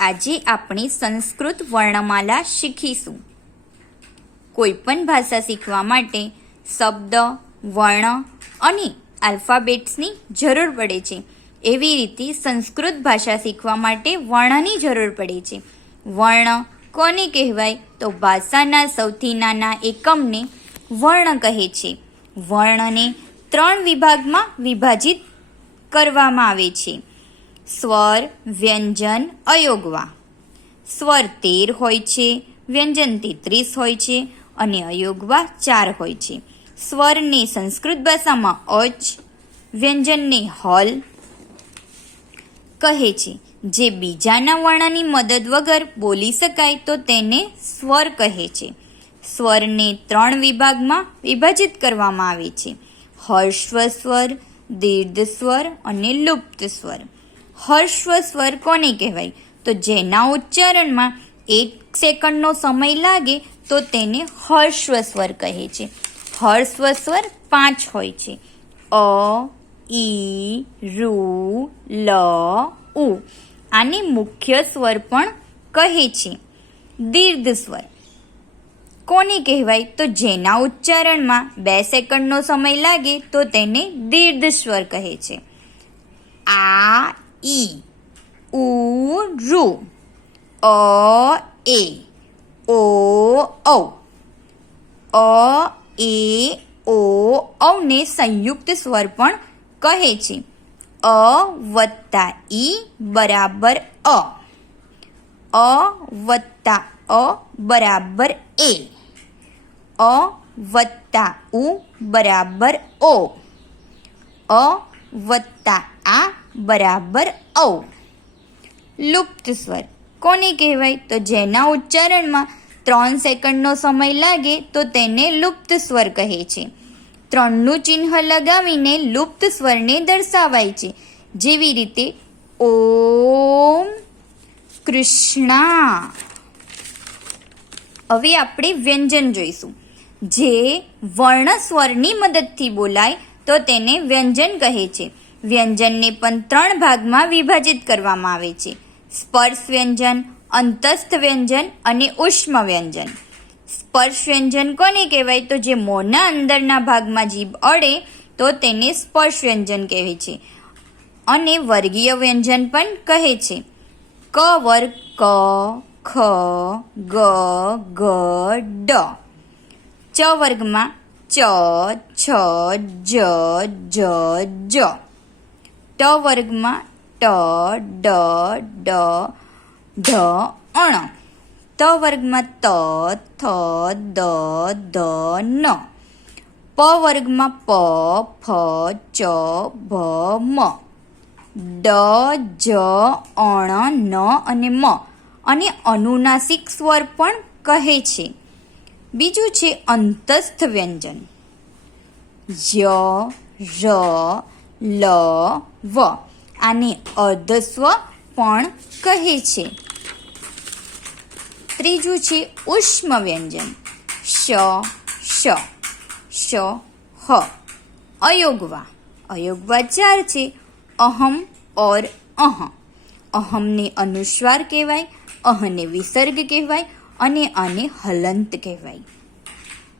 આજે આપણે સંસ્કૃત વર્ણમાલા શીખીશું. કોઈપણ ભાષા શીખવા માટે શબ્દ, વર્ણ અને આલ્ફાબેટ્સની જરૂર પડે છે. એવી રીતે સંસ્કૃત ભાષા શીખવા માટે વર્ણની જરૂર પડે છે. વર્ણ કોને કહેવાય? તો ભાષાના સૌથી નાના એકમને વર્ણ કહે છે. વર્ણને 3 વિભાગમાં વિભાજિત કરવામાં આવે છે: સ્વર, વ્યંજન, અયોગવા. સ્વર 13 હોય છે, વ્યંજન 33 હોય છે અને અયોગવા 4 હોય છે. સ્વરને સંસ્કૃત ભાષામાં અચ, વ્યંજનને હલ કહે છે. જે બીજાના વર્ણની મદદ વગર બોલી શકાય તો તેને સ્વર કહે છે. સ્વરને 3 વિભાગમાં વિભાજિત કરવામાં આવે છે: હર્સ્વ સ્વર, દીર્ઘ સ્વર અને લુપ્ત સ્વર. હર્સ્વ સ્વર કોને કહેવાય? તો જેના ઉચ્ચારણમાં 1 સેકન્ડનો સમય લાગે તો તેને હર્સ્વ સ્વર કહે છે. હર્સ્વ સ્વર 5 હોય છે: અ, ઈ, રૂ, લ, ઉ. આને મુખ્ય સ્વર પણ કહે છે. દીર્ઘ સ્વર કોને કહેવાય? તો જેના ઉચ્ચારણમાં 2 સેકન્ડનો સમય લાગે તો તેને દીર્ઘ સ્વર કહે છે. આ, ઈ, ઉ, રૂ, અ, એ, ઓ, ઔ. અ, એ, ઓ, ઔને સંયુક્ત સ્વર પણ કહે છે. અ વત્તા ઈ બરાબર અ, અ વત્તા અ બરાબર એ, અ વત્તા ઉ બરાબર ઓ, અ વત્તા આ બરાબર ઔ. લુપ્ત સ્વર કોને કહેવાય? તો જેના ઉચ્ચારણમાં 3 સેકન્ડનો સમય લાગે તો તેને લુપ્ત સ્વર કહે છે. 3નું ચિહ્ન લગાવીને લુપ્ત સ્વરને દર્શાવાય છે. જેવી રીતે ઓમ, કૃષ્ણા. હવે આપણે વ્યંજન જોઈશું. જે વર્ણ સ્વરની મદદથી બોલાય તો તેને વ્યંજન કહે છે. વ્યંજનને પણ 3 ભાગમાં વિભાજિત કરવામાં આવે છે: સ્પર્શ વ્યંજન, અંતસ્થ વ્યંજન અને ઉષ્મ વ્યંજન. સ્પર્શ વ્યંજન કોને કહેવાય? તો જે મોંના અંદરના ભાગમાં જીભ અડે તો તેને સ્પર્શ વ્યંજન કહેવાય છે. અને વર્ગીય વ્યંજન પણ કહે છે. ક વર્ગ ક, ખ, ગ, ઘ, ડ. ચ વર્ગમાં ચ, છ, જ, જ, જ. ટ વર્ગમાં ટ, ડ, ડ, ઢ, અણ. ત વર્ગમાં ત, થ, દ, ધ, ન. પ વર્ગમાં પ, ફ, ચ, ભ, મ. ડ, જ, અણ, ન અને મ. અને અનુનાસિક સ્વર પણ કહે છે. બીજું છે અંતસ્થ વ્યંજન: ય, ર, લ, વ. આને અર્ધસ્વ પણ કહે છે. ત્રીજું છે ઉષ્મ વ્યંજન: શ, શ, શ, હ. અયોગવા 4 છે: અહમ ઓર અહ. અહમને અનુસ્વાર કહેવાય, અહને વિસર્ગ કહેવાય અને આને હલંત કહેવાય.